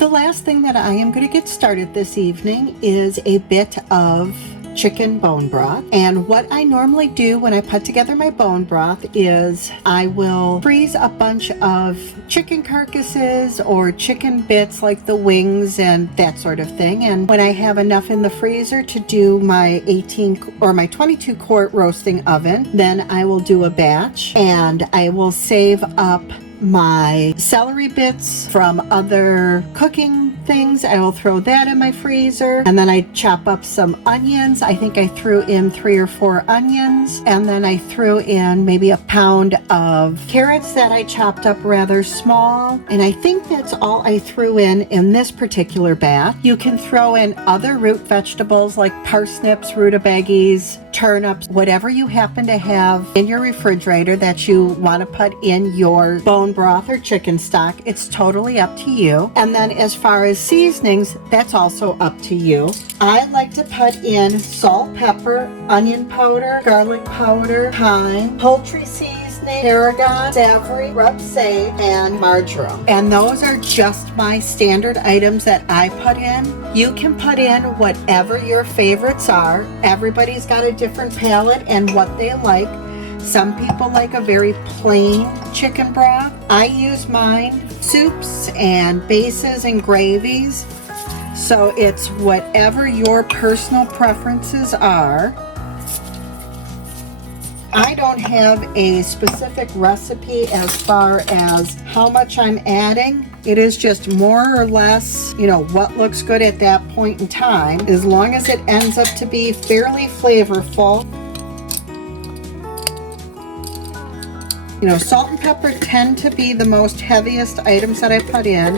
The last thing that I am going to get started this evening is a bit of chicken bone broth. And what I normally do when I put together my bone broth is I will freeze a bunch of chicken carcasses or chicken bits like the wings and that sort of thing. And when I have enough in the freezer to do my 18 or my 22 quart roasting oven, then I will do a batch and I will save up my celery bits from other cooking things. I will throw that in my freezer, and then I chop up some onions. I think I threw in 3 or 4 onions, and then I threw in maybe a pound of carrots that I chopped up rather small, and I think that's all I threw in this particular batch. You can throw in other root vegetables like parsnips, rutabagas, turnips, whatever you happen to have in your refrigerator that you want to put in your bone broth or chicken stock. It's totally up to you. And then as far as seasonings, that's also up to you. I like to put in salt, pepper, onion powder, garlic powder, thyme, poultry seasoning, tarragon, savory, rub sage, and marjoram. And those are just my standard items that I put in. You can put in whatever your favorites are. Everybody's got a different palate and what they like. Some people like a very plain chicken broth. I use mine soups and bases and gravies. So it's whatever your personal preferences are. I don't have a specific recipe as far as how much I'm adding. It is just more or less, what looks good at that point in time, as long as it ends up to be fairly flavorful. Salt and pepper tend to be the most heaviest items that I put in,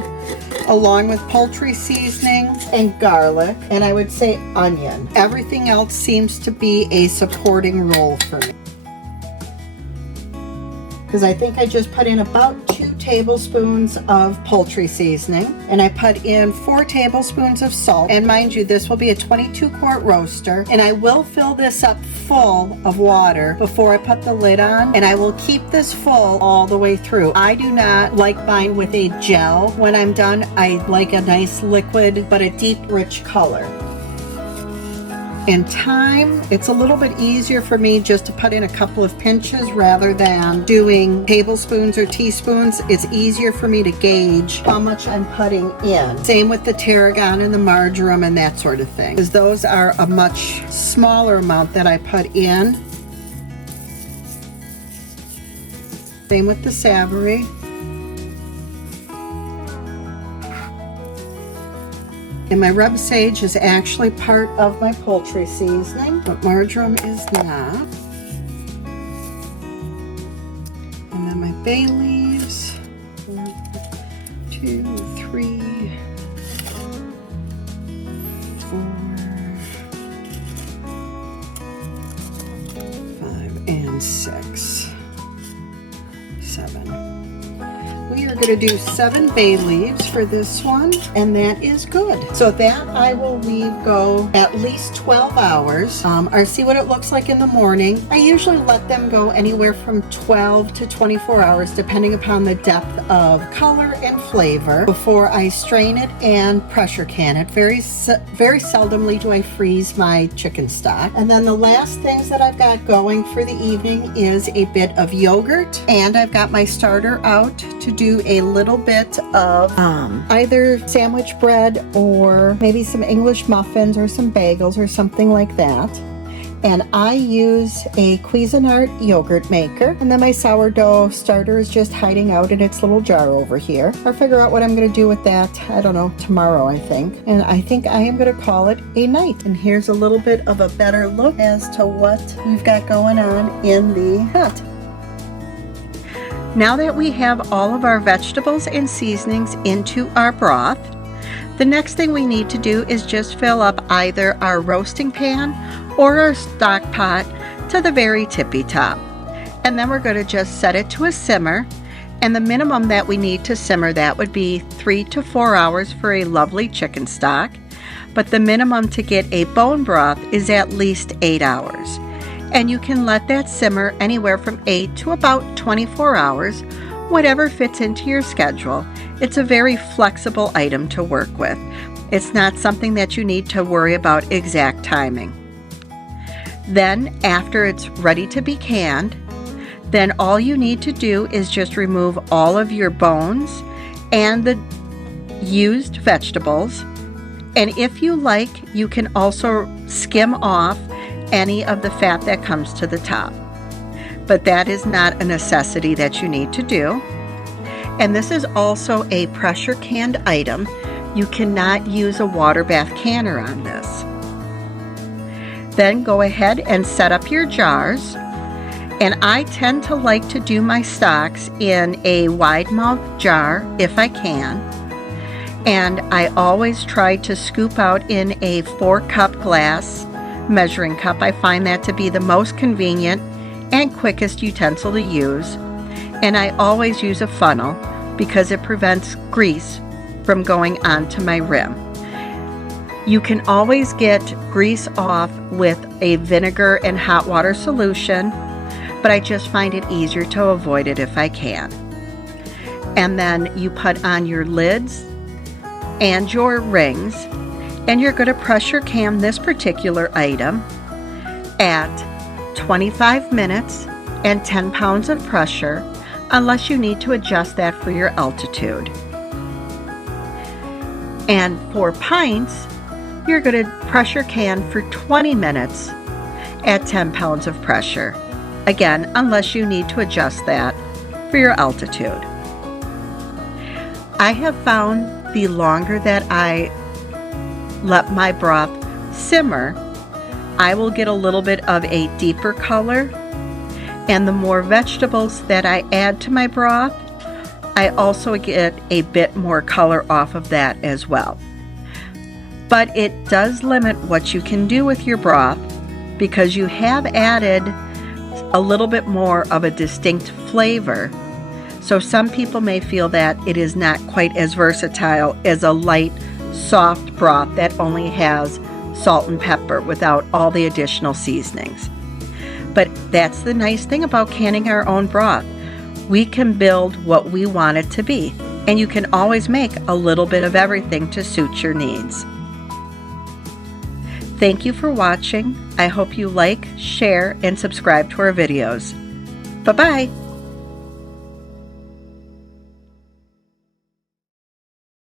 along with poultry seasoning and garlic, and I would say onion. Everything else seems to be a supporting role for me. Because I think I just put in about 2 tablespoons of poultry seasoning, and I put in 4 tablespoons of salt. And mind you, this will be a 22 quart roaster, and I will fill this up full of water before I put the lid on, and I will keep this full all the way through. I do not like mine with a gel. When I'm done, I like a nice liquid but a deep rich color. In time, it's a little bit easier for me just to put in a couple of pinches rather than doing tablespoons or teaspoons. It's easier for me to gauge how much I'm putting in. Same with the tarragon and the marjoram and that sort of thing, because those are a much smaller amount that I put in. Same with the savory. And my rub sage is actually part of my poultry seasoning, but marjoram is not. And then my bay leaves. 1, 2, 3, 4, 5, and 6, 7. We are going to do 7 bay leaves for this one, and that is good. So that I will leave go at least 12 hours, or see what it looks like in the morning. I usually let them go anywhere from 12 to 24 hours, depending upon the depth of color and flavor, before I strain it and pressure can it. Very seldomly do I freeze my chicken stock. And then the last things that I've got going for the evening is a bit of yogurt, and I've got my starter out to do a little bit of either sandwich bread or maybe some English muffins or some bagels or something like that. And I use a Cuisinart yogurt maker, and then my sourdough starter is just hiding out in its little jar over here. I'll figure out what I'm going to do with that, I don't know, tomorrow I think. And I think I am going to call it a night. And here's a little bit of a better look as to what we've got going on in the pot. Now that we have all of our vegetables and seasonings into our broth, the next thing we need to do is just fill up either our roasting pan or our stock pot to the very tippy top. And then we're going to just set it to a simmer, and the minimum that we need to simmer that would be 3 to 4 hours for a lovely chicken stock, but the minimum to get a bone broth is at least 8 hours. And you can let that simmer anywhere from 8 to about 24 hours whatever fits into your schedule. It's a very flexible item to work with. It's not something that you need to worry about exact timing. Then, after it's ready to be canned, then all you need to do is just remove all of your bones and the used vegetables. And if you like, you can also skim off any of the fat that comes to the top. But that is not a necessity that you need to do. And this is also a pressure canned item. You cannot use a water bath canner on this. Then go ahead and set up your jars. And I tend to like to do my stocks in a wide mouth jar if I can. And I always try to scoop out in a 4-cup glass measuring cup. I find that to be the most convenient and quickest utensil to use. And I always use a funnel because it prevents grease from going onto my rim. You can always get grease off with a vinegar and hot water solution, but I just find it easier to avoid it if I can. And then you put on your lids and your rings, and you're going to pressure can this particular item at 25 minutes and 10 pounds of pressure, unless you need to adjust that for your altitude. And for pints, you're going to pressure can for 20 minutes at 10 pounds of pressure. Again, unless you need to adjust that for your altitude. I have found the longer that I let my broth simmer, I will get a little bit of a deeper color. And the more vegetables that I add to my broth, I also get a bit more color off of that as well. But it does limit what you can do with your broth because you have added a little bit more of a distinct flavor. So some people may feel that it is not quite as versatile as a light, soft broth that only has salt and pepper without all the additional seasonings. But that's the nice thing about canning our own broth. We can build what we want it to be, and you can always make a little bit of everything to suit your needs. Thank you for watching. I hope you like, share, and subscribe to our videos. Bye-bye.